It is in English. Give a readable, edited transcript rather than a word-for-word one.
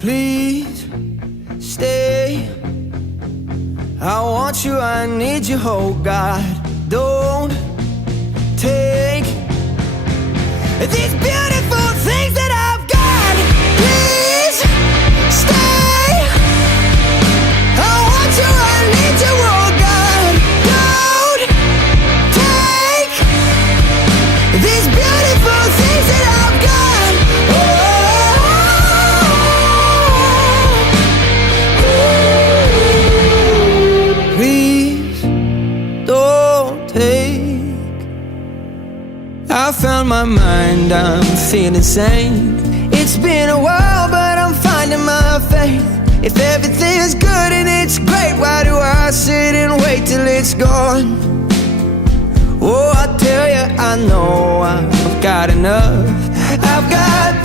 Please stay. I want you, I need you, oh God. Don't take these beautiful things that I've got. Please stay. I want you, I need you, oh God. Don't take these beautiful things that I've got. Oh, please don't take. I found my mind, I'm feeling sane. It's been a while, but I'm finding my faith. If everything's good and it's great, why do I sit and wait till it's gone? Oh, I tell you, I know I've got enough. I've got